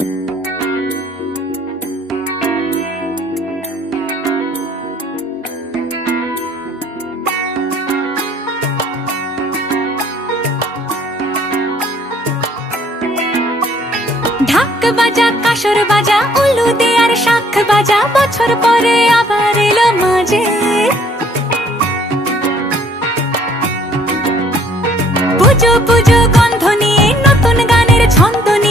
ঢাক বাজা কাসর বাজা উলু দে আর শাখ বাজা, বছর পরে আবার এলো মাঝে। পুজো পুজো গন্ধ নিয়ে নতুন গানের ছন্দ নিয়ে